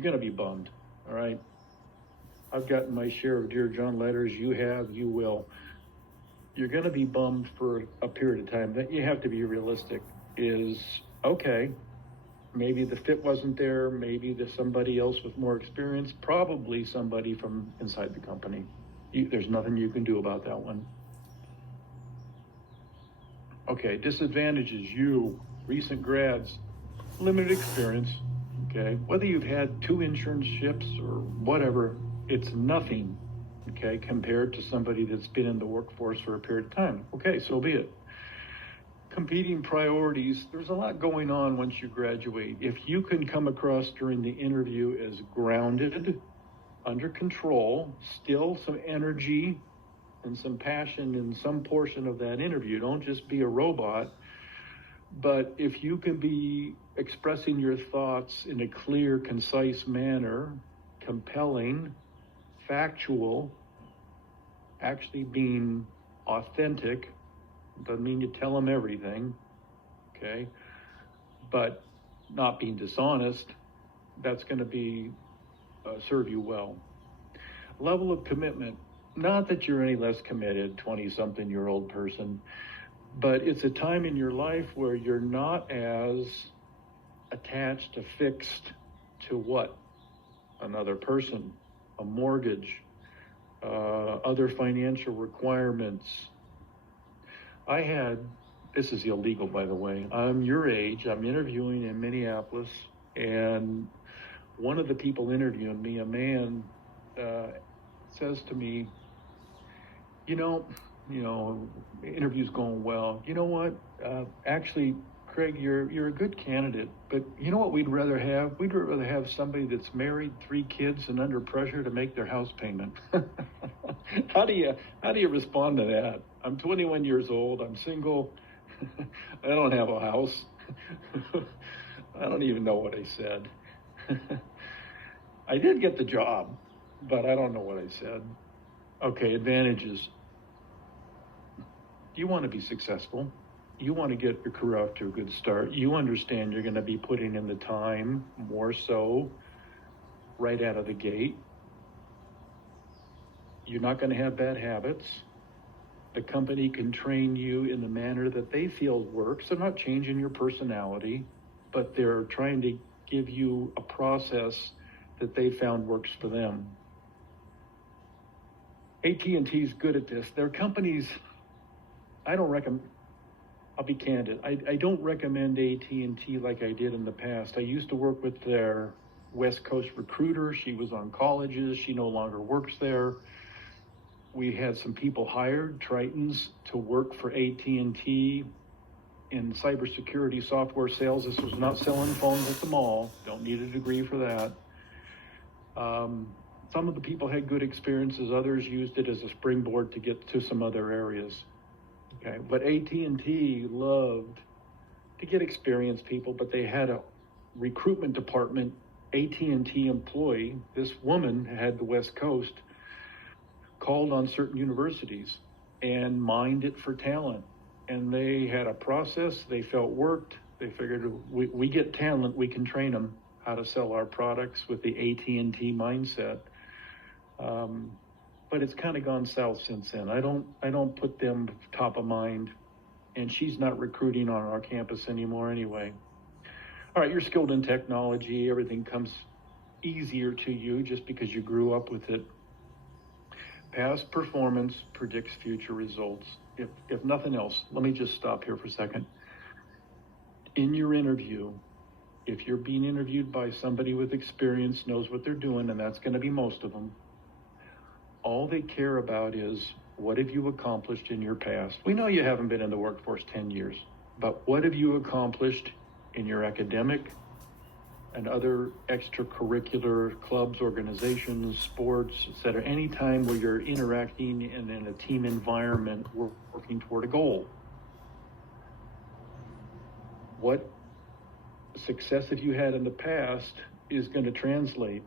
going to be bummed, all right? I've gotten my share of Dear John letters. You have, you will. You're going to be bummed for a period of time. That you have to be realistic is, okay, maybe the fit wasn't there. Maybe there's somebody else with more experience, probably somebody from inside the company. There's nothing you can do about that one. Okay, disadvantages, you, recent grads, limited experience, okay? Whether you've had 2 internships or whatever, it's nothing, okay, compared to somebody that's been in the workforce for a period of time. Okay, so be it. Competing priorities, there's a lot going on once you graduate. If you can come across during the interview as grounded, under control, still some energy and some passion in some portion of that interview, don't just be a robot. But if you can be expressing your thoughts in a clear, concise manner, compelling, factual, actually being authentic, doesn't mean you tell them everything, okay? But not being dishonest, that's going to be serve you well. Level of commitment, not that you're any less committed, 20-something-year-old person, but it's a time in your life where you're not as attached to fixed to what? Another person, a mortgage, other financial requirements. This is illegal, by the way. I'm your age, I'm interviewing in Minneapolis, and one of the people interviewing me, a man, says to me, interview's going well. You know what? Actually, Craig, you're a good candidate, but you know what we'd rather have? We'd rather have somebody that's married, 3 kids, and under pressure to make their house payment. How do you respond to that? I'm 21 years old. I'm single. I don't have a house. I don't even know what I said. I did get the job, but I don't know what I said. Okay, advantages. You want to be successful. You want to get your career off to a good start. You understand you're going to be putting in the time more so right out of the gate. You're not going to have bad habits. The company can train you in the manner that they feel works. They're not changing your personality, but they're trying to give you a process that they found works for them. AT&T is good at this. Their companies, I'll be candid. I don't recommend AT&T like I did in the past. I used to work with their West Coast recruiter. She was on colleges. She no longer works there. We had some people hired, Tritons, to work for AT&T in cybersecurity software sales. This was not selling phones at the mall. Don't need a degree for that. Some of the people had good experiences. Others used it as a springboard to get to some other areas. Okay, but AT&T loved to get experienced people, but they had a recruitment department, AT&T employee. This woman had the West Coast, called on certain universities and mined it for talent. And they had a process they felt worked. They figured, we get talent, we can train them how to sell our products with the AT&T mindset. But it's kind of gone south since then. I don't put them top of mind, and she's not recruiting on our campus anymore anyway. All right, you're skilled in technology. Everything comes easier to you just because you grew up with it. Past performance predicts future results. If nothing else, let me just stop here for a second. In your interview, if you're being interviewed by somebody with experience, knows what they're doing, and that's going to be most of them, all they care about is, what have you accomplished in your past? We know you haven't been in the workforce 10 years, but what have you accomplished in your academic and other extracurricular clubs, organizations, sports, etc., any time where you're interacting and in a team environment, working toward a goal? What success have you had in the past is going to translate.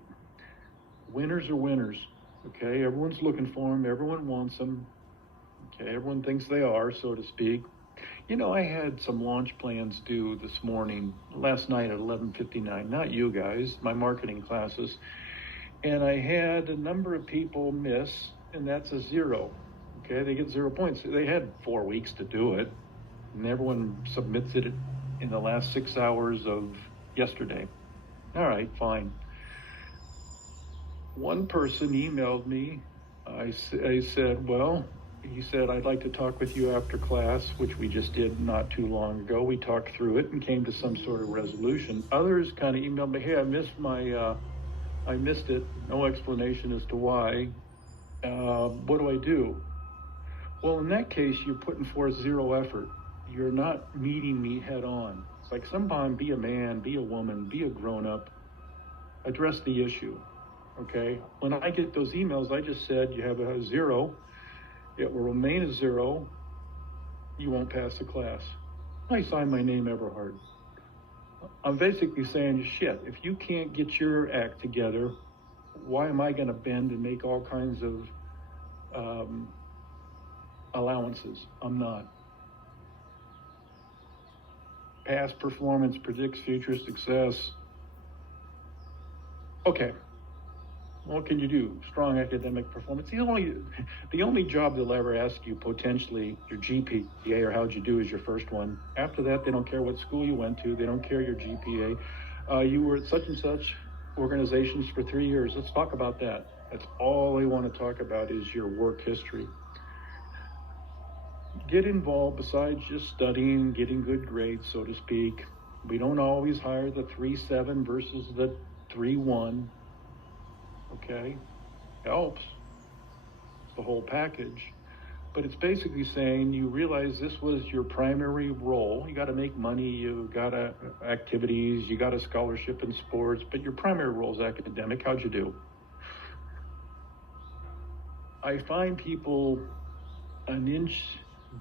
Winners are winners, okay? Everyone's looking for them. Everyone wants them, okay? Everyone thinks they are, so to speak. I had some launch plans due this morning, last night at 11:59. Not you guys, my marketing classes. And I had a number of people miss, and that's a zero. Okay, they get 0 points. They had 4 weeks to do it, and everyone submits it in the last 6 hours of yesterday. All right, fine. One person emailed me. I said, well, he said, I'd like to talk with you after class, which we just did not too long ago. We talked through it and came to some sort of resolution. Others kind of emailed me, hey, I missed it. No explanation as to why. What do I do? Well, in that case, you're putting forth zero effort. You're not meeting me head on. It's like, sometime be a man, be a woman, be a grown-up, address the issue, okay? When I get those emails, I just said, you have a zero, it will remain a zero, you won't pass the class. I sign my name, Everhard. I'm basically saying, shit, if you can't get your act together, why am I going to bend and make all kinds of allowances? I'm not. Past performance predicts future success. Okay, what can you do? Strong academic performance. The only job they'll ever ask you, potentially, your GPA or how'd you do is your first one. After that, they don't care what school you went to. They don't care your GPA. You were at such and such organizations for 3 years. Let's talk about that. That's all they want to talk about is your work history. Get involved besides just studying, getting good grades, so to speak. We don't always hire the 3.7 versus the 3.1. Okay, helps. It's the whole package. But it's basically saying you realize this was your primary role. You got to make money, you got activities, you got a scholarship in sports, but your primary role is academic. How'd you do? I find people an inch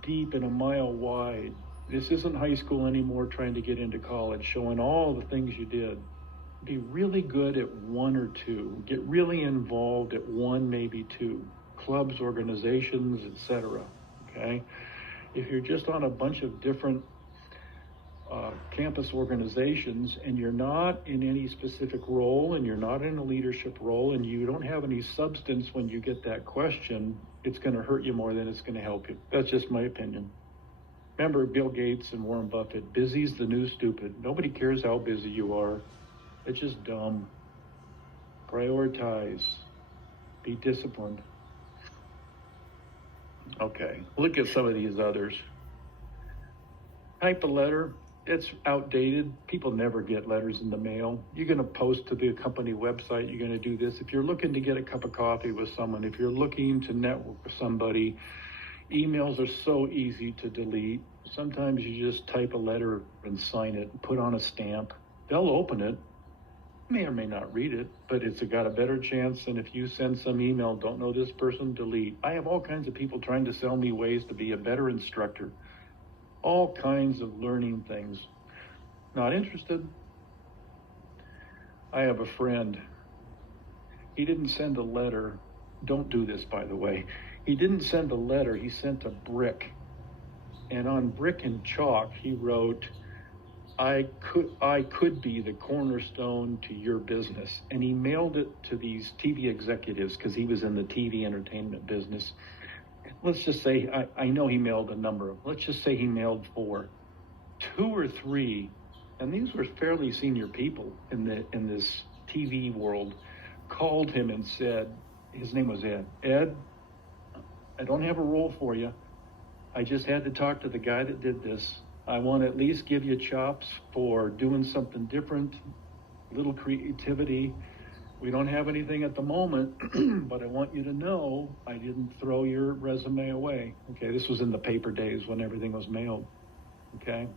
deep and a mile wide. This isn't high school anymore, trying to get into college, showing all the things you did. Be really good at one or two. Get really involved at one, maybe two. Clubs, organizations, etc. Okay? If you're just on a bunch of different campus organizations and you're not in any specific role and you're not in a leadership role and you don't have any substance when you get that question, it's going to hurt you more than it's going to help you. That's just my opinion. Remember Bill Gates and Warren Buffett, busy's the new stupid. Nobody cares how busy you are. It's just dumb. Prioritize. Be disciplined. Okay, look at some of these others. Type a letter. It's outdated. People never get letters in the mail. You're going to post to the company website. You're going to do this. If you're looking to get a cup of coffee with someone, if you're looking to network with somebody, emails are so easy to delete. Sometimes you just type a letter and sign it, and put on a stamp. They'll open it. May or may not read it, but it's got a better chance than if you send some email, don't know this person, delete. I have all kinds of people trying to sell me ways to be a better instructor. All kinds of learning things. Not interested. I have a friend. He didn't send a letter. Don't do this, by the way. He didn't send a letter. He sent a brick. And on brick and chalk, he wrote, I could be the cornerstone to your business. And he mailed it to these TV executives because he was in the TV entertainment business. Let's just say, I know he mailed a number of, let's just say he mailed 4. 2 or 3, and these were fairly senior people in this TV world, called him and said, his name was Ed. Ed, I don't have a role for you. I just had to talk to the guy that did this. I want to at least give you chops for doing something different, little creativity. We don't have anything at the moment, but I want you to know I didn't throw your resume away. Okay, this was in the paper days when everything was mailed. Okay?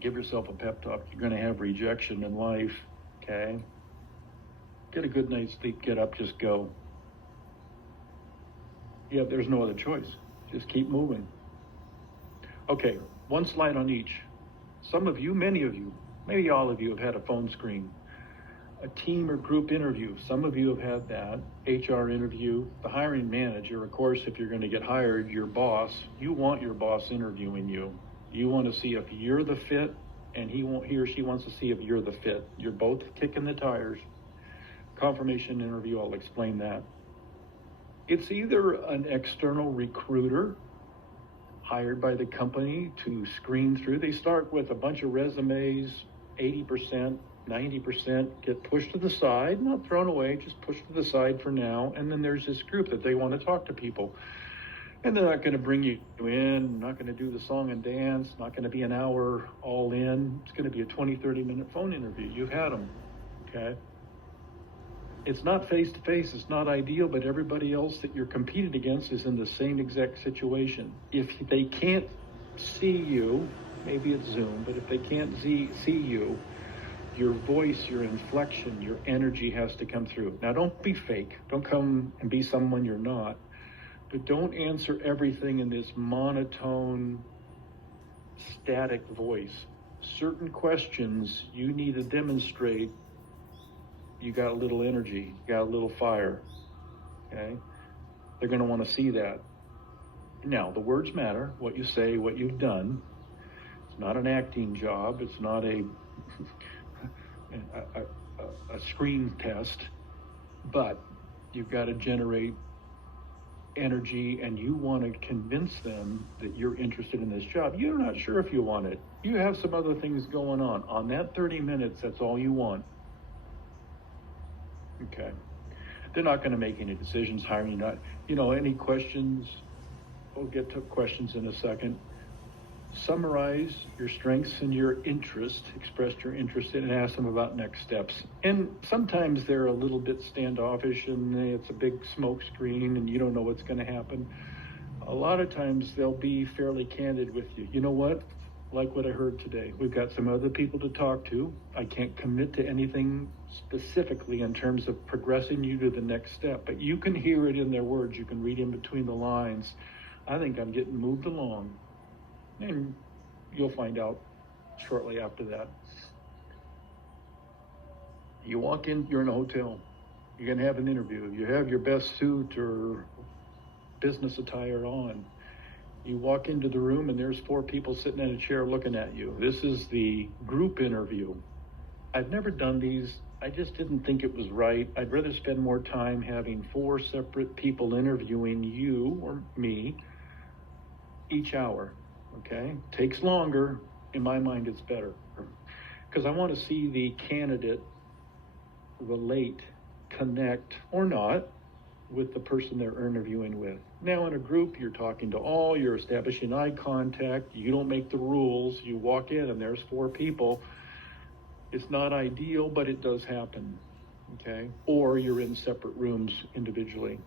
Give yourself a pep talk. You're going to have rejection in life. Okay? Get a good night's sleep, get up, just go. Yeah, there's no other choice. Just keep moving. Okay, one slide on each. Some of you, many of you, maybe all of you have had a phone screen. a team or group interview. Some of you have had that. HR interview. The hiring manager, of course, if you're going to get hired, your boss, you want your boss interviewing you. You want to see if you're the fit, and he or she wants to see if you're the fit. You're both kicking the tires. Confirmation interview, I'll explain that. It's either an external recruiter hired by the company to screen through. They start with a bunch of resumes, 80%, 90% get pushed to the side, not thrown away, just pushed to the side for now. And then there's this group that they want to talk to people. And they're not going to bring you in, not going to do the song and dance, not going to be an hour all in. It's going to be a 20, 30-minute phone interview. You've had them, okay? It's not face-to-face, it's not ideal, but everybody else that you're competing against is in the same exact situation. If they can't see you, maybe it's Zoom, but if they can't see you, your voice, your inflection, your energy has to come through. Now, don't be fake. Don't come and be someone you're not. But don't answer everything in this monotone, static voice. Certain questions you need to demonstrate you got a little energy, you got a little fire, okay? They're going to want to see that. Now, the words matter, what you say, what you've done. It's not an acting job. It's not a screen test, but you've got to generate energy, and you want to convince them that you're interested in this job. You're not sure if you want it. You have some other things going on. On that 30 minutes, that's all you want. Okay. They're not going to make any decisions hiring you. Not, any questions? We'll get to questions in a second. Summarize your strengths and your interest, express your interest in, and ask them about next steps. And sometimes they're a little bit standoffish and it's a big smoke screen and you don't know what's going to happen. A lot of times they'll be fairly candid with you. You know what? Like what I heard today, we've got some other people to talk to. I can't commit to anything specifically in terms of progressing you to the next step, but you can hear it in their words. You can read in between the lines. I think I'm getting moved along. And you'll find out shortly after that. You walk in, you're in a hotel. You're going to have an interview. You have your best suit or business attire on. You walk into the room and there's 4 people sitting in a chair looking at you. This is the group interview. I've never done these. I just didn't think it was right. I'd rather spend more time having 4 separate people interviewing you or me each hour, okay? Takes longer. In my mind, it's better. Because I want to see the candidate relate, connect, or not, with the person they're interviewing with. Now in a group, you're talking to all, you're establishing eye contact, you don't make the rules, you walk in and there's 4 people. It's not ideal, but it does happen, okay? Or you're in separate rooms individually.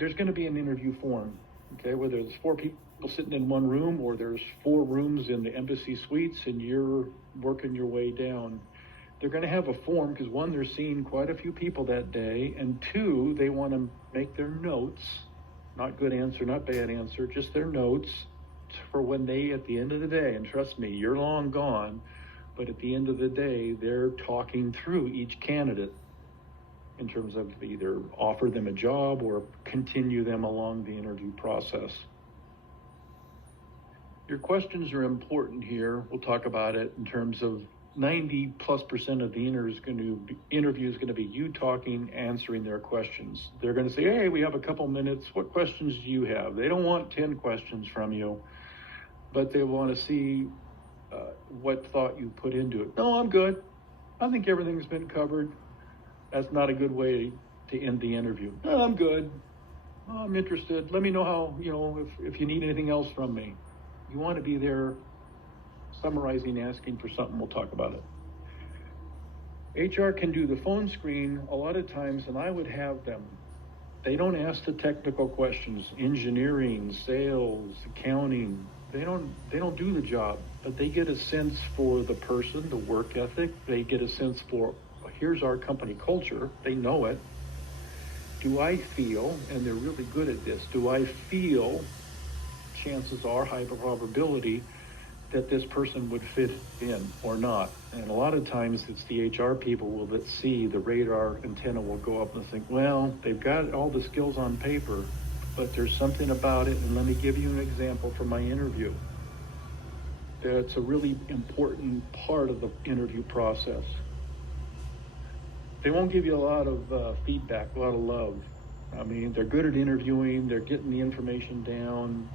There's going to be an interview form, okay? Whether there's 4 people sitting in one room or there's 4 rooms in the embassy suites and you're working your way down. They're going to have a form because 1, they're seeing quite a few people that day, and 2, they want to make their notes, not good answer, not bad answer, just their notes for when they, at the end of the day, and trust me, you're long gone, but at the end of the day, they're talking through each candidate in terms of either offer them a job or continue them along the interview process. Your questions are important here. We'll talk about it in terms of 90+% of the interview is going to be you talking, answering their questions. They're going to say, hey, we have a couple minutes. What questions do you have? They don't want 10 questions from you, but they want to see what thought you put into it. No, I'm good. I think everything's been covered. That's not a good way to end the interview. No, I'm good. I'm interested. Let me know how, if you need anything else from me. You want to be there summarizing, asking for something, we'll talk about it. HR can do the phone screen a lot of times, and I would have them. They don't ask the technical questions, engineering, sales, accounting. They don't do the job, but they get a sense for the person, the work ethic. They get a sense for, here's our company culture. They know it. Do I feel, and they're really good at this, do I feel, chances are, high probability, that this person would fit in or not. And a lot of times it's the HR people that see the radar antenna will go up and think, well, they've got all the skills on paper, but there's something about it. And let me give you an example from my interview. That's a really important part of the interview process. They won't give you a lot of feedback, a lot of love. I mean, they're good at interviewing, they're getting the information down.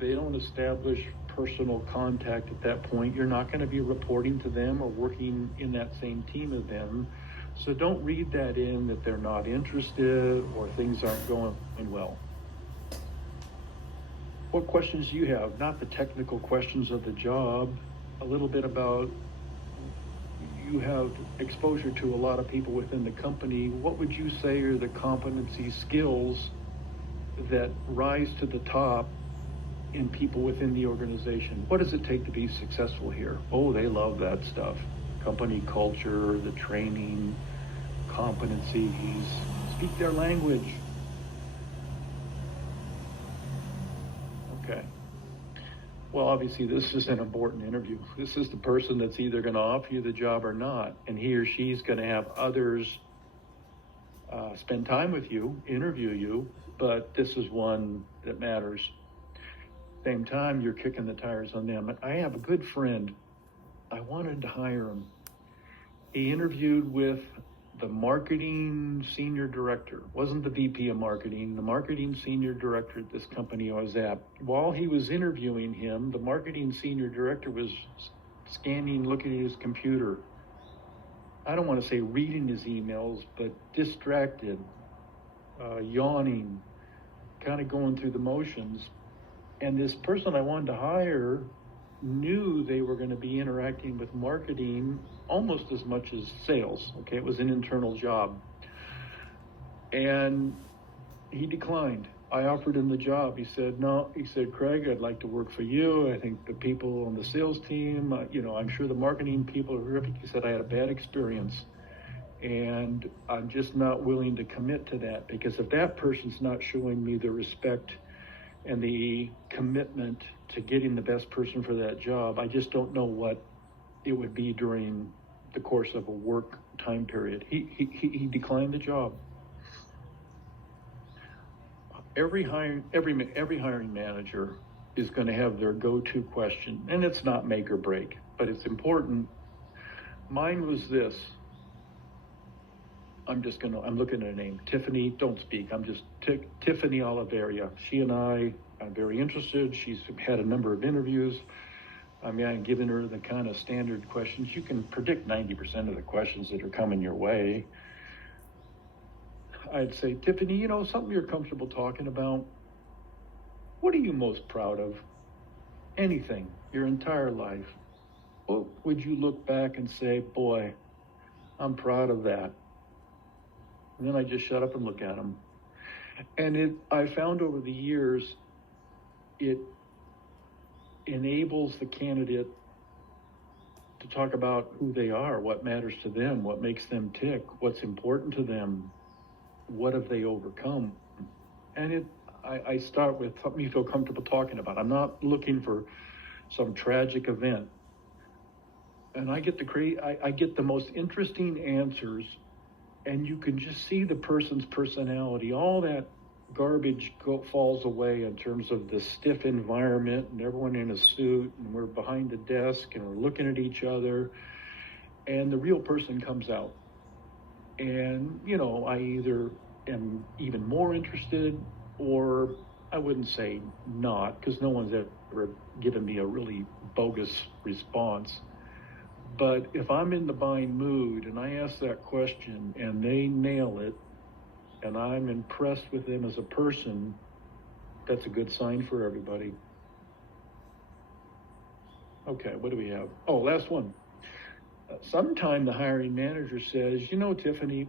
They don't establish personal contact at that point. You're not going to be reporting to them or working in that same team as them. So don't read that in that they're not interested or things aren't going well. What questions do you have? Not the technical questions of the job, a little bit about you have exposure to a lot of people within the company. What would you say are the competency skills that rise to the top in people within the organization? What does it take to be successful here? Oh, they love that stuff. Company culture, the training, competencies, speak their language. Okay. Well, obviously, this is an important interview. This is the person that's either going to offer you the job or not, and he or she's going to have others spend time with you, interview you, but this is one that matters. Same time, you're kicking the tires on them. I have a good friend. I wanted to hire him. He interviewed with the marketing senior director. Wasn't the VP of marketing, the marketing senior director at this company I was at. While he was interviewing him, the marketing senior director was scanning, looking at his computer. I don't want to say reading his emails, but distracted, yawning, kind of going through the motions. And this person I wanted to hire knew they were going to be interacting with marketing almost as much as sales. Okay, it was an internal job. And he declined. I offered him the job. He said, no. He said, Craig, I'd like to work for you. I think the people on the sales team, I'm sure the marketing people are terrific. He said, I had a bad experience. And I'm just not willing to commit to that, because if that person's not showing me the respect and the commitment to getting the best person for that job, I just don't know what it would be during the course of a work time period. He declined the job. Every hiring manager is going to have their go-to question, and it's not make or break, but it's important. Mine was this. I'm looking at a name, Tiffany, don't speak. Tiffany Oliveria. She and I'm very interested. She's had a number of interviews. I mean, I'm giving her the kind of standard questions. You can predict 90% of the questions that are coming your way. I'd say, Tiffany, something you're comfortable talking about. What are you most proud of? Anything, your entire life. What would you look back and say, boy, I'm proud of that? And then I just shut up and look at them. And I found over the years, it enables the candidate to talk about who they are, what matters to them, what makes them tick, what's important to them, what have they overcome. And I start with something you feel comfortable talking about. I'm not looking for some tragic event. And I get the most interesting answers, and you can just see the person's personality. All that garbage falls away in terms of the stiff environment and everyone in a suit, and we're behind the desk and we're looking at each other, and the real person comes out. And, I either am even more interested, or I wouldn't say not, because no one's ever given me a really bogus response. But if I'm in the buying mood and I ask that question and they nail it, and I'm impressed with them as a person, that's a good sign for everybody. Okay, what do we have? Oh, last one. Sometime the hiring manager says, Tiffany,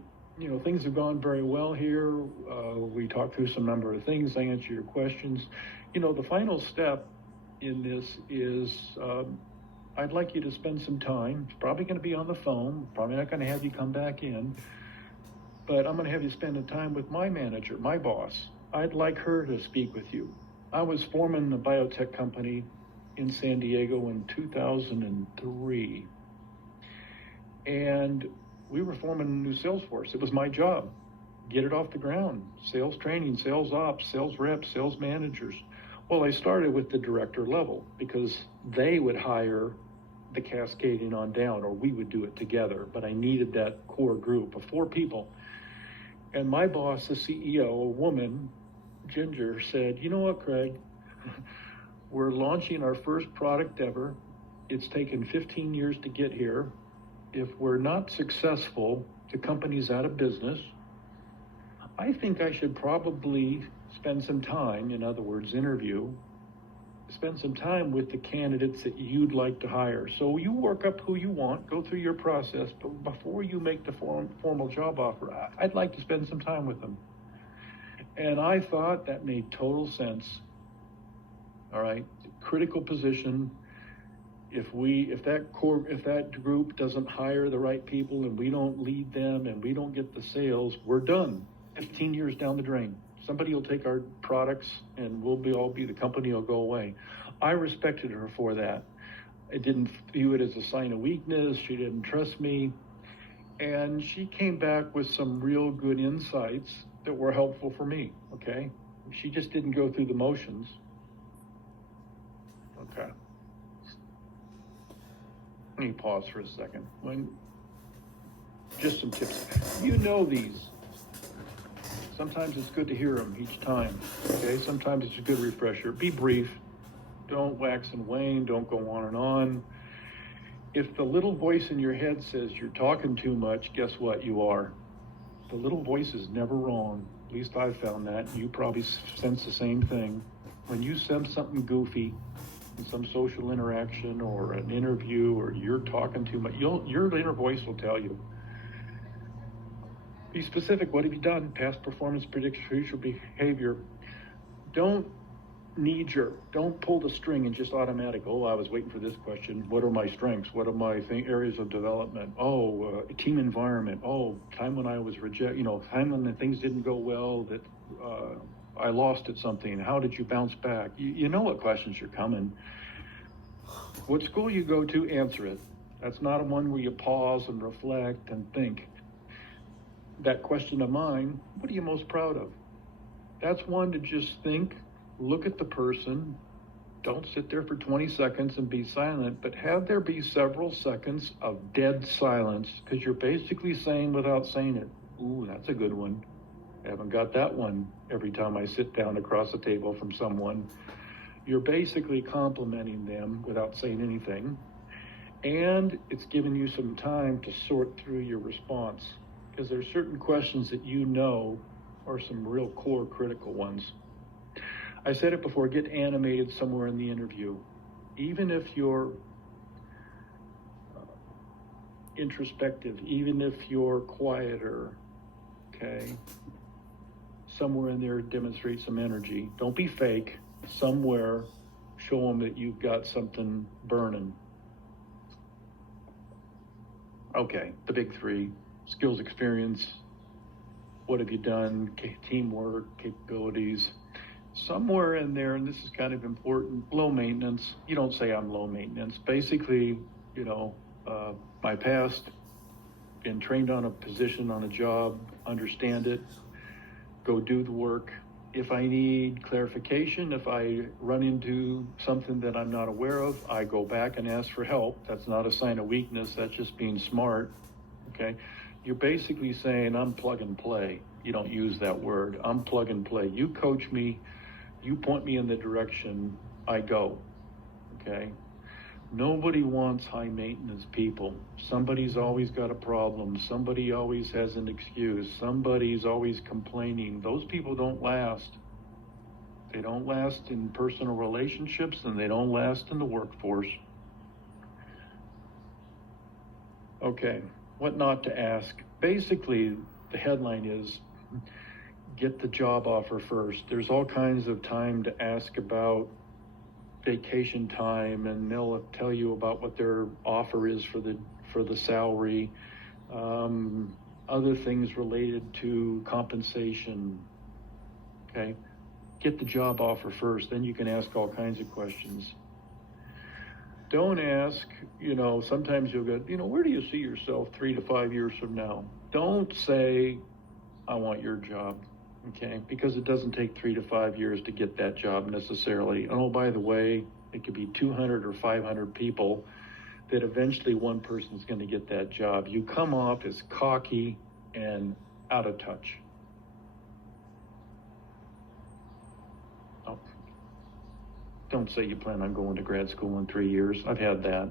things have gone very well here. We talked through some number of things. I answered your questions. The final step in this is I'd like you to spend some time. It's probably going to be on the phone. Probably not going to have you come back in. But I'm going to have you spend the time with my manager, my boss. I'd like her to speak with you. I was forming a biotech company in San Diego in 2003. And we were forming a new sales force. It was my job. Get it off the ground. Sales training, sales ops, sales reps, sales managers. Well, I started with the director level because they would hire the cascading on down, or we would do it together. But I needed that core group of 4 people. And my boss, the CEO, a woman, Ginger, said, you know what, Craig? We're launching our first product ever. It's taken 15 years to get here. If we're not successful, the company's out of business. I think I should probably spend some time, in other words, spend some time with the candidates that you'd like to hire. So you work up who you want, go through your process, but before you make the formal job offer, I'd like to spend some time with them. And I thought that made total sense. All right, critical position. If that group doesn't hire the right people and we don't lead them and we don't get the sales, we're done. 15 years down the drain. Somebody will take our products and the company will go away. I respected her for that. I didn't view it as a sign of weakness. She didn't trust me. And she came back with some real good insights that were helpful for me, okay? She just didn't go through the motions. Okay. Let me pause for a second. Just some tips. You know these. Sometimes it's good to hear them each time, okay? Sometimes it's a good refresher. Be brief. Don't wax and wane. Don't go on and on. If the little voice in your head says you're talking too much, guess what? You are. The little voice is never wrong. At least I've found that. You probably sense the same thing. When you sense something goofy in some social interaction or an interview, or you're talking too much, your inner voice will tell you. Be specific. What have you done? Past performance predicts future behavior. Don't knee-jerk. Don't pull the string and just automatic. Oh, I was waiting for this question. What are my strengths? What are my areas of development? Team environment. Time when I was time when the things didn't go well, that I lost at something. How did you bounce back? You know what questions are coming. What school you go to, answer it. That's not one where you pause and reflect and think. That question of mine, what are you most proud of? That's one to just think, look at the person, don't sit there for 20 seconds and be silent, but have there be several seconds of dead silence, because you're basically saying without saying it, ooh, that's a good one. I haven't got that one every time I sit down across the table from someone. You're basically complimenting them without saying anything, and it's giving you some time to sort through your response. Because there are certain questions that are some real core critical ones. I said it before, get animated somewhere in the interview. Even if you're introspective, even if you're quieter, okay? Somewhere in there, demonstrate some energy. Don't be fake. Somewhere, show them that you've got something burning. Okay, the big 3. Skills, experience, what have you done, teamwork, capabilities. Somewhere in there, and this is kind of important, low maintenance. You don't say I'm low maintenance. Basically, my past, been trained on a position, on a job, understand it, go do the work. If I need clarification, if I run into something that I'm not aware of, I go back and ask for help. That's not a sign of weakness, that's just being smart, okay? You're basically saying, I'm plug and play. You don't use that word. I'm plug and play. You coach me, you point me in the direction I go, okay? Nobody wants high maintenance people. Somebody's always got a problem. Somebody always has an excuse. Somebody's always complaining. Those people don't last. They don't last in personal relationships, and they don't last in the workforce. Okay. What not to ask. Basically, the headline is, get the job offer first. There's all kinds of time to ask about vacation time, and they'll tell you about what their offer is for the salary, other things related to compensation, okay? Get the job offer first, then you can ask all kinds of questions. Don't ask, sometimes you'll go, where do you see yourself 3 to 5 years from now? Don't say, I want your job, okay? Because it doesn't take 3 to 5 years to get that job necessarily. Oh, by the way, it could be 200 or 500 people that eventually one person's going to get that job. You come off as cocky and out of touch. Oh, don't say you plan on going to grad school in 3 years. I've had that.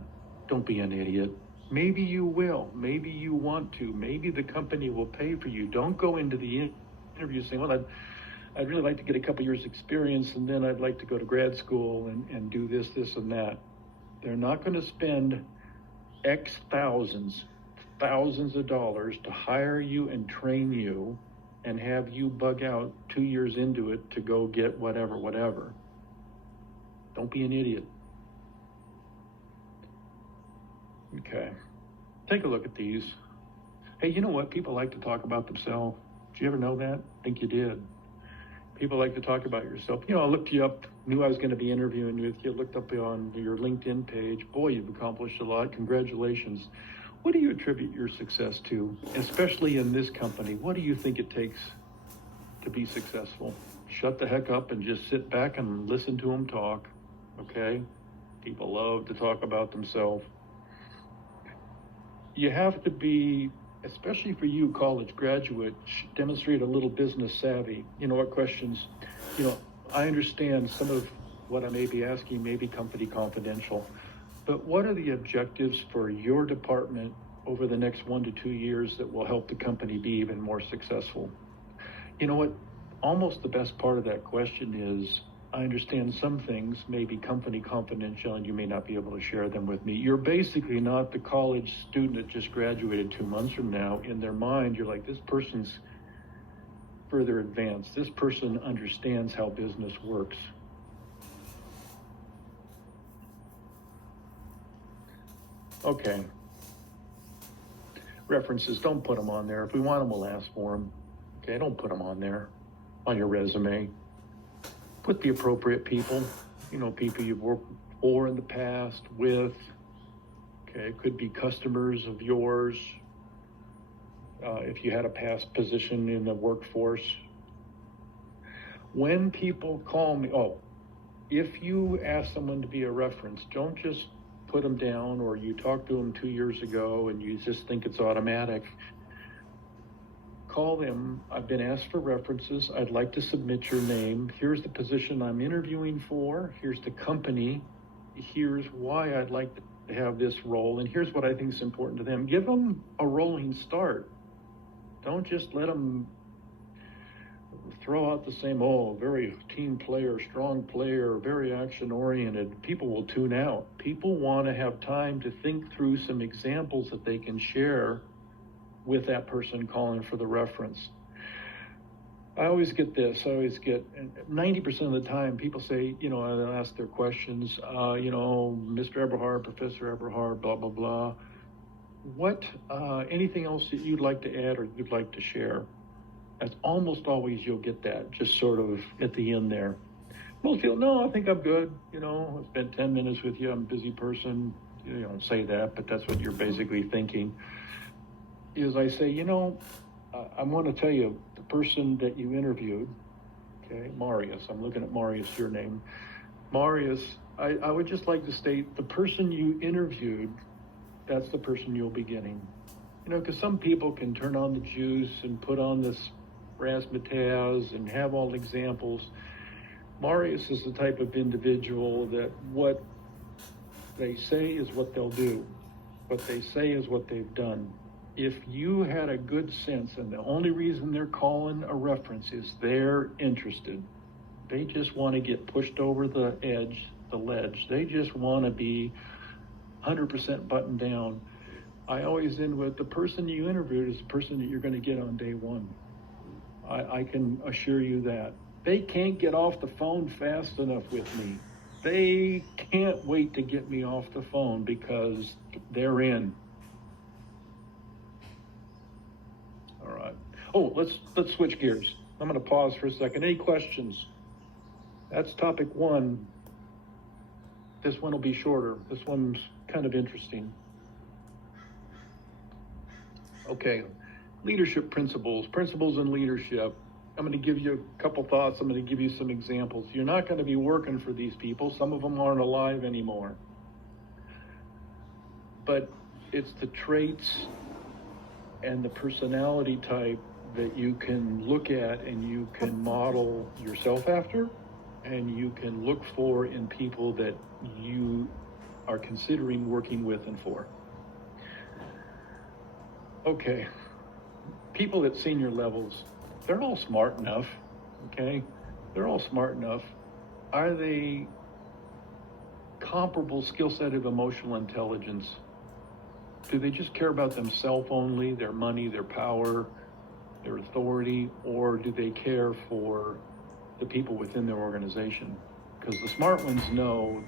Don't be an idiot. Maybe you will. Maybe you want to. Maybe the company will pay for you. Don't go into the interview saying, well, I'd really like to get a couple years experience, and then I'd like to go to grad school and do this, and that. They're not going to spend X thousands of dollars to hire you and train you and have you bug out 2 years into it to go get whatever. Don't be an idiot. Okay. Take a look at these. Hey, you know what? People like to talk about themselves. Did you ever know that? I think you did. People like to talk about yourself. I looked you up, knew I was going to be interviewing with you, looked up on your LinkedIn page. Boy, you've accomplished a lot. Congratulations. What do you attribute your success to, especially in this company? What do you think it takes to be successful? Shut the heck up and just sit back and listen to them talk, okay? People love to talk about themselves. You have to be, especially for you college graduates, demonstrate a little business savvy. What questions, I understand some of what I may be asking may be company confidential, but what are the objectives for your department over the next 1 to 2 years that will help the company be even more successful? You know what? Almost the best part of that question is, I understand some things may be company confidential and you may not be able to share them with me. You're basically not the college student that just graduated 2 months from now. In their mind, you're like, this person's further advanced. This person understands how business works. Okay. References, don't put them on there. If we want them, we'll ask for them. Okay, don't put them on there, on your resume. Put the appropriate people, people you've worked for in the past with. Okay, it could be customers of yours. If you had a past position in the workforce. When people call me, if you ask someone to be a reference, don't just put them down, or you talked to them 2 years ago and you just think it's automatic. Call them. I've been asked for references. I'd like to submit your name. Here's the position I'm interviewing for. Here's the company. Here's why I'd like to have this role. And here's what I think is important to them. Give them a rolling start. Don't just let them throw out the same, very team player, strong player, very action oriented. People will tune out. People want to have time to think through some examples that they can share with that person calling for the reference. I always get 90% of the time people say, I'll ask their questions, Mr. Eberhard, Professor Eberhard, blah, blah, blah. What, anything else that you'd like to add or you'd like to share? That's almost always you'll get that, just sort of at the end there. Most people, no, I think I'm good. I spent 10 minutes with you. I'm a busy person. You don't say that, but that's what you're basically thinking. Is I say, I want to tell you, the person that you interviewed, okay, Marius, I'm looking at Marius, your name. Marius, I would just like to state, the person you interviewed, that's the person you'll be getting. Because some people can turn on the juice and put on this razzmatazz and have all the examples. Marius is the type of individual that what they say is what they'll do. What they say is what they've done. If you had a good sense, and the only reason they're calling a reference is they're interested. They just want to get pushed over the edge, the ledge. They just want to be 100% buttoned down. I always end with, the person you interviewed is the person that you're going to get on day one. I can assure you that. They can't get off the phone fast enough with me. They can't wait to get me off the phone because they're in. All right. Oh, let's switch gears. I'm going to pause for a second. Any questions? That's topic one. This one will be shorter. This one's kind of interesting. Okay, leadership principles in leadership. I'm going to give you a couple thoughts. I'm going to give you some examples. You're not going to be working for these people. Some of them aren't alive anymore. But it's the traits and the personality type that you can look at and you can model yourself after, and you can look for in people that you are considering working with and for. Okay, people at senior levels, they're all smart enough, okay? They're all smart enough. Are they comparable skill set of emotional intelligence? Do they just care about themselves only, their money, their power, their authority, or do they care for the people within their organization? Because the smart ones know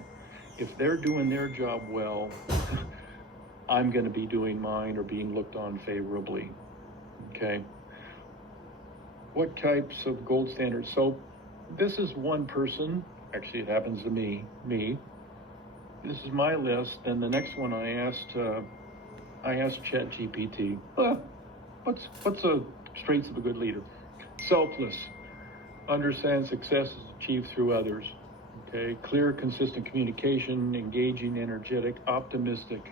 if they're doing their job well, I'm going to be doing mine or being looked on favorably, okay? What types of gold standards? So this is one person, actually it happens to me. This is my list, and the next one I asked ChatGPT, what's a traits of a good leader? Selfless, understands success is achieved through others, okay? Clear, consistent communication, engaging, energetic, optimistic.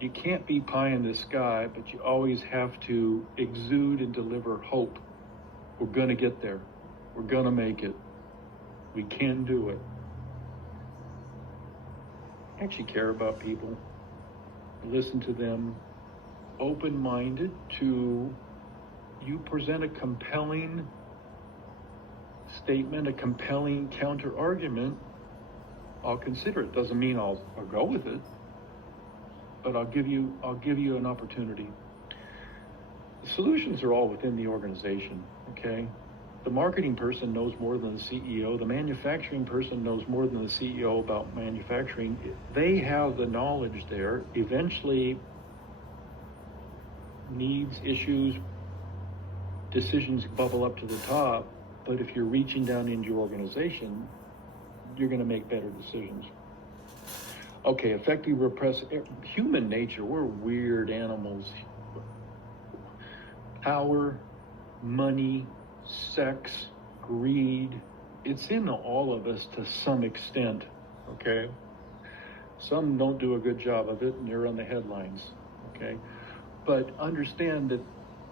You can't be pie in the sky, but you always have to exude and deliver hope. We're going to get there. We're going to make it. We can do it. Actually care about people. Listen to them. Open-minded to you present a compelling statement, a compelling counter-argument, I'll consider it. Doesn't mean I'll go with it, but I'll give you an opportunity. The solutions are all within the organization, okay? The marketing person knows more than the CEO. The manufacturing person knows more than the CEO about manufacturing. They have the knowledge there. Eventually, needs, issues, decisions bubble up to the top, but if you're reaching down into your organization, you're going to make better decisions. Okay, effective repress human nature. We're weird animals. Power, money, sex, greed. It's in all of us to some extent, okay? Some don't do a good job of it and they're on the headlines, okay? But understand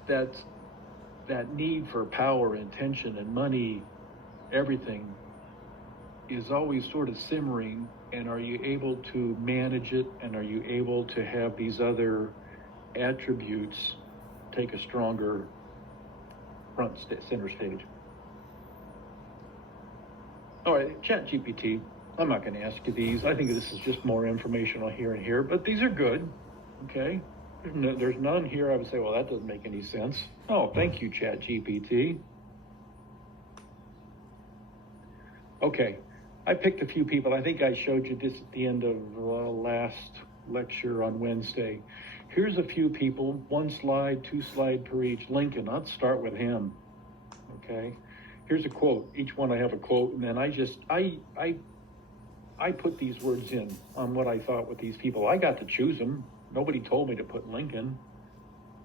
that need for power and attention and money, everything, is always sort of simmering. And are you able to manage it? And are you able to have these other attributes take a stronger center stage? All right, ChatGPT. I'm not going to ask you these. I think this is just more informational here and here, but these are good, okay? There's none here I would say, well, that doesn't make any sense. Oh, thank you, ChatGPT. Okay, I picked a few people. I think I showed you this at the end of last lecture on Wednesday. Here's a few people, 1 slide, 2 slide per each. Lincoln, let's start with him, okay? Here's a quote. Each one I have a quote, and then I put these words in on what I thought with these people. I got to choose them. Nobody told me to put Lincoln.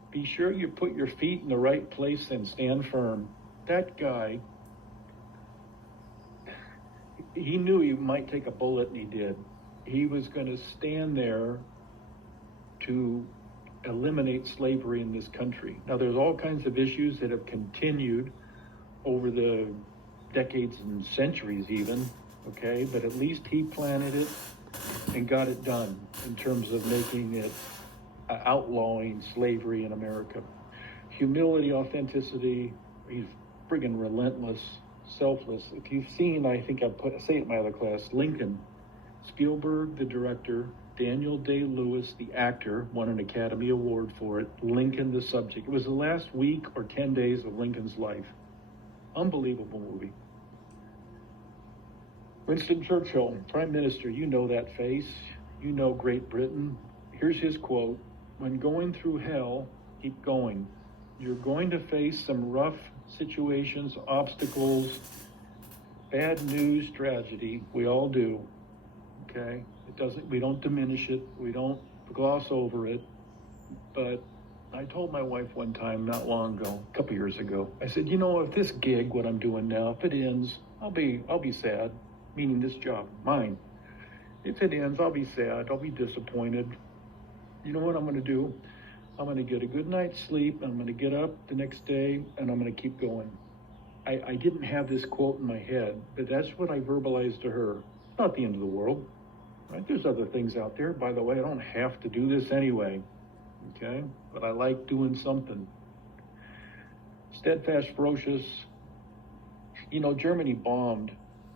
Be sure you put your feet in the right place and stand firm. That guy, he knew he might take a bullet, and he did. He was going to stand there to eliminate slavery in this country. Now, there's all kinds of issues that have continued over the decades and centuries even, okay? But at least he planted it and got it done in terms of making it outlawing slavery in America. Humility, authenticity, he's friggin' relentless, selfless. If you've seen, I think say it in my other class, Lincoln, Spielberg, the director, Daniel Day-Lewis, the actor, won an Academy Award for it, Lincoln, the subject. It was the last week or 10 days of Lincoln's life. Unbelievable movie. Winston Churchill, Prime Minister, you know that face. You know Great Britain. Here's his quote: when going through hell, keep going. You're going to face some rough situations, obstacles, bad news, tragedy. We all do, okay? We don't diminish it, we don't gloss over it. But I told my wife one time not long ago, a couple years ago, I said, if this gig, what I'm doing now, if it ends, I'll be sad, meaning this job, mine. If it ends, I'll be sad, I'll be disappointed. You know what I'm gonna do? I'm gonna get a good night's sleep, I'm gonna get up the next day, and I'm gonna keep going. I didn't have this quote in my head, but that's what I verbalized to her. It's not the end of the world, right? There's other things out there. By the way, I don't have to do this anyway, okay? But I like doing something. Steadfast, ferocious. Germany bombed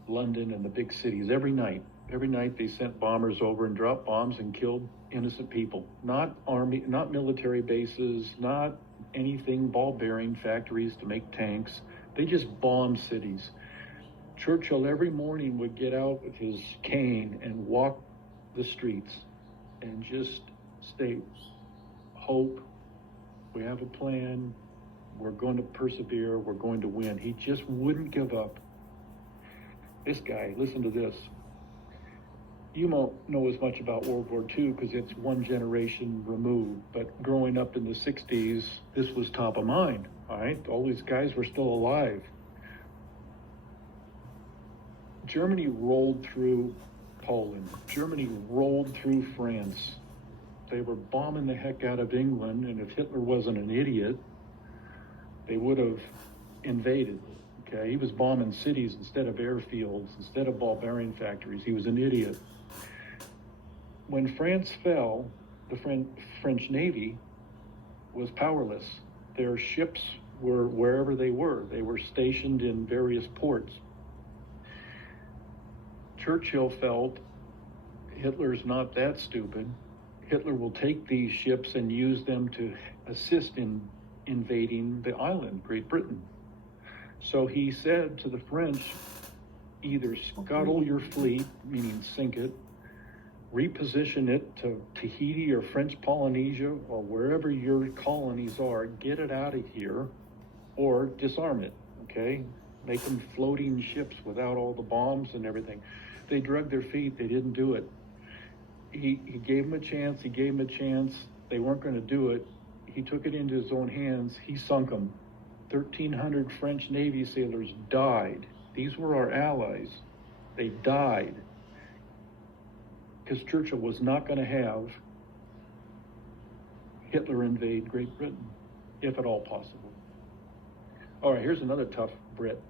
London and the big cities every night. Every night they sent bombers over and dropped bombs and killed innocent people. Not army, not military bases, not anything, ball-bearing factories to make tanks. They just bombed cities. Churchill every morning would get out with his cane and walk the streets and just state, hope, we have a plan, we're going to persevere, we're going to win. He just wouldn't give up. This guy, listen to this. You won't know as much about World War II because it's one generation removed, but growing up in the 60s, this was top of mind, all right? All these guys were still alive. Germany rolled through Poland. Germany rolled through France. They were bombing the heck out of England, and if Hitler wasn't an idiot, they would have invaded, okay? He was bombing cities instead of airfields, instead of ball-bearing factories. He was an idiot. When France fell, the French Navy was powerless. Their ships were wherever they were. They were stationed in various ports. Churchill felt Hitler's not that stupid. Hitler will take these ships and use them to assist in invading the island, Great Britain. So he said to the French, either scuttle your fleet, meaning sink it, reposition it to Tahiti or French Polynesia or wherever your colonies are, get it out of here, or disarm it, okay? Make them floating ships without all the bombs and everything. They drug their feet, they didn't do it. He gave them a chance, They weren't gonna do it. He took it into his own hands, he sunk them. 1,300 French Navy sailors died. These were our allies. They died. Because Churchill was not going to have Hitler invade Great Britain, if at all possible. All right, here's another tough Brit.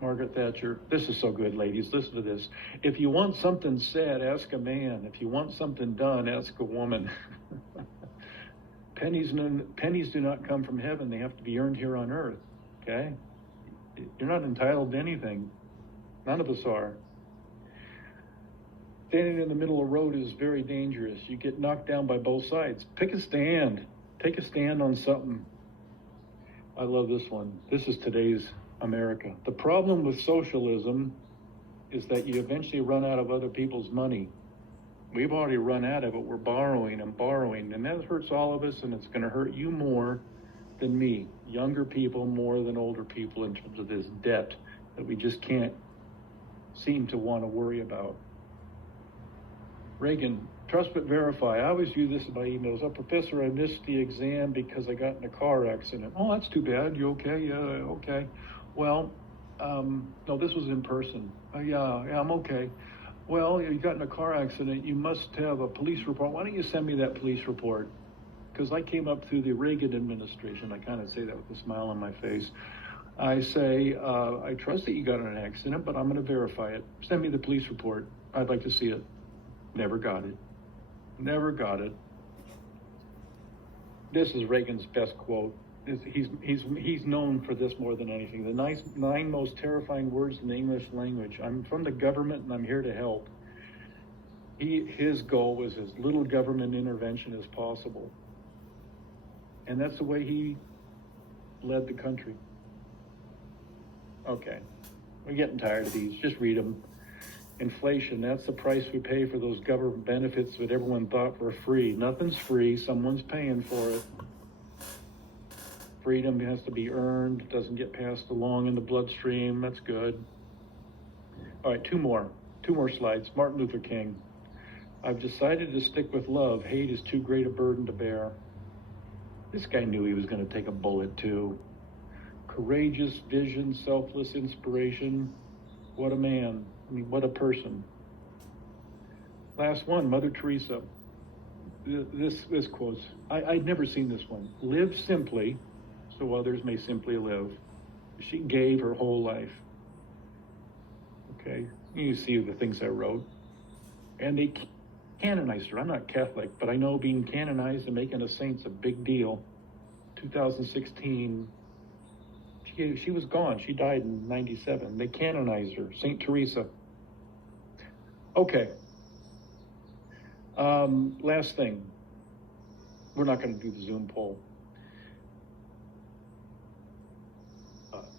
Margaret Thatcher. This is so good, ladies. Listen to this. If you want something said, ask a man. If you want something done, ask a woman. Pennies do not come from heaven. They have to be earned here on earth, okay? You're not entitled to anything. None of us are. Standing in the middle of the road is very dangerous. You get knocked down by both sides. Pick a stand. Take a stand on something. I love this one. This is today's America. The problem with socialism is that you eventually run out of other people's money. We've already run out of it. We're borrowing, and that hurts all of us, and it's going to hurt you more than me. Younger people more than older people in terms of this debt that we just can't seem to want to worry about. Reagan, trust but verify. I always view this in my emails. Oh, professor, I missed the exam because I got in a car accident. Oh, that's too bad. You okay? Yeah, okay. Well, no, this was in person. Yeah, I'm okay. Well, you got in a car accident. You must have a police report. Why don't you send me that police report? Because I came up through the Reagan administration. I kind of say that with a smile on my face. I say, I trust that you got in an accident, but I'm going to verify it. Send me the police report. I'd like to see it. Never got it. Never got it. This is Reagan's best quote. He's known for this more than anything. The nine most terrifying words in the English language. I'm from the government and I'm here to help. His goal was as little government intervention as possible. And that's the way he led the country. Okay, we're getting tired of these. Just read them. Inflation, that's the price we pay for those government benefits that everyone thought were free. Nothing's free, someone's paying for it. Freedom has to be earned, it doesn't get passed along in the bloodstream, that's good. All right, two more slides. Martin Luther King. I've decided to stick with love. Hate is too great a burden to bear. This guy knew he was going to take a bullet too. Courageous vision, selfless inspiration. What a man. I mean, what a person. Last one, Mother Teresa. This quote, I'd never seen this one. Live simply, so others may simply live. She gave her whole life. Okay, you see the things I wrote. And they canonized her. I'm not Catholic, but I know being canonized and making a saint's a big deal. 2016, she was gone. She died in 97. They canonized her, Saint Teresa. Okay. Last thing. We're not going to do the Zoom poll.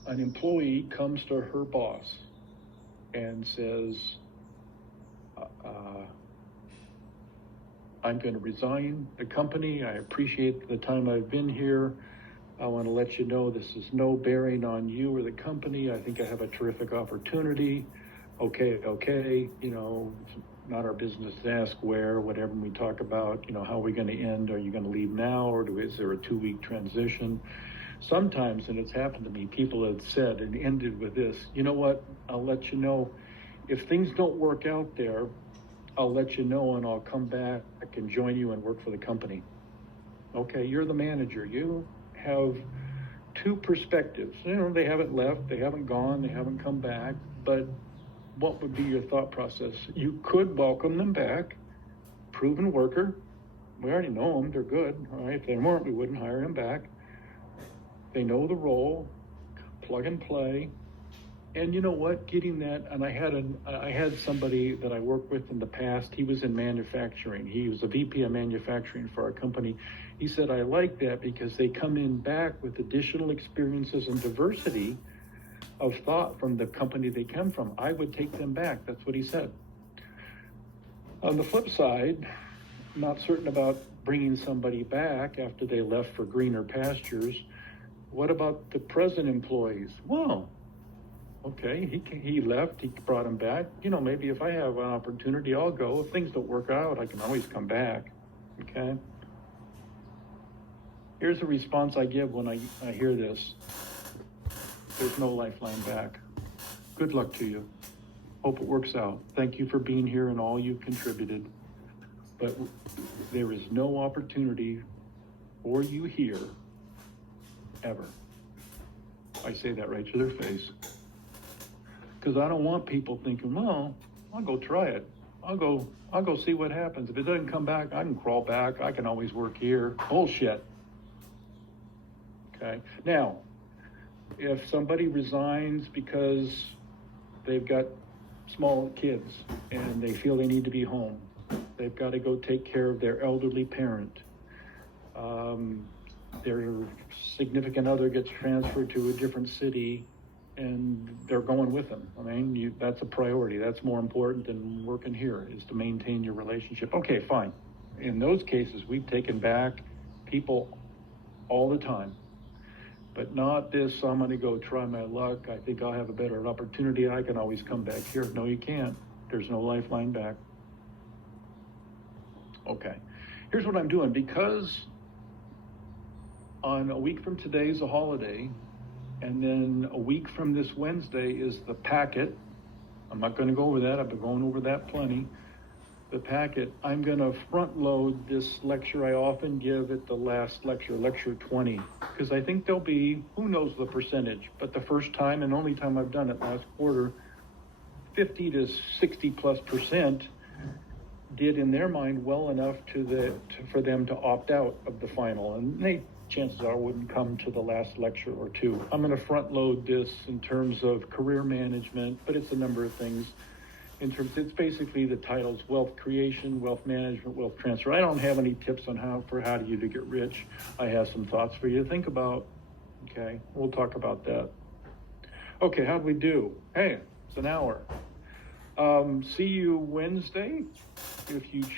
An employee comes to her boss and says, I'm going to resign the company. I appreciate the time I've been here. I want to let you know this is no bearing on you or the company. I think I have a terrific opportunity. Okay, you know, it's not our business to ask where, whatever we talk about, you know, how are we going to end? Are you going to leave now, or is there a 2-week transition? Sometimes, and it's happened to me, people have said and ended with this, you know what, I'll let you know. If things don't work out there, I'll let you know and I'll come back and join you and work for the company. Okay, you're the manager. You have two perspectives. You know, they haven't left, they haven't gone, they haven't come back, but what would be your thought process? You could welcome them back, proven worker. We already know them, they're good. All right, if they weren't, we wouldn't hire them back. They know the role, plug and play. And you know what, getting that, and I had somebody that I worked with in the past. He was in manufacturing. He was a VP of manufacturing for our company. He said, I like that because they come in back with additional experiences and diversity of thought from the company they come from. I would take them back. That's what he said. On the flip side, not certain about bringing somebody back after they left for greener pastures. What about the present employees? Well, okay, he left, he brought him back. You know, maybe if I have an opportunity, I'll go. If things don't work out, I can always come back, okay? Here's the response I give when I hear this. There's no lifeline back. Good luck to you. Hope it works out. Thank you for being here and all you've contributed. But there is no opportunity for you here, ever. I say that right to their face. Because I don't want people thinking, well, I'll go try it. I'll go see what happens. If it doesn't come back, I can crawl back. I can always work here. Bullshit. Okay. Now, if somebody resigns because they've got small kids and they feel they need to be home, they've got to go take care of their elderly parent. Their significant other gets transferred to a different city and they're going with them. I mean, that's a priority. That's more important than working here, is to maintain your relationship. Okay, fine. In those cases, we've taken back people all the time. But not this, I'm going to go try my luck. I think I'll have a better opportunity. I can always come back here. No, you can't. There's no lifeline back. Okay. Here's what I'm doing. Because on a week from today is a holiday, and then a week from this Wednesday is the packet. I'm not going to go over that. I've been going over that plenty. The packet, I'm going to front load this lecture I often give at the last lecture, lecture 20, because I think there'll be, who knows the percentage, but the first time and only time I've done it last quarter, 50 to 60+% did in their mind well enough for them to opt out of the final, and they chances are wouldn't come to the last lecture or two. I'm going to front load this in terms of career management, but it's a number of things. It's basically the titles: wealth creation, wealth management, wealth transfer. I don't have any tips on how do you to get rich. I have some thoughts for you to think about. Okay, we'll talk about that. Okay, how'd we do? Hey, it's an hour. See you Wednesday if you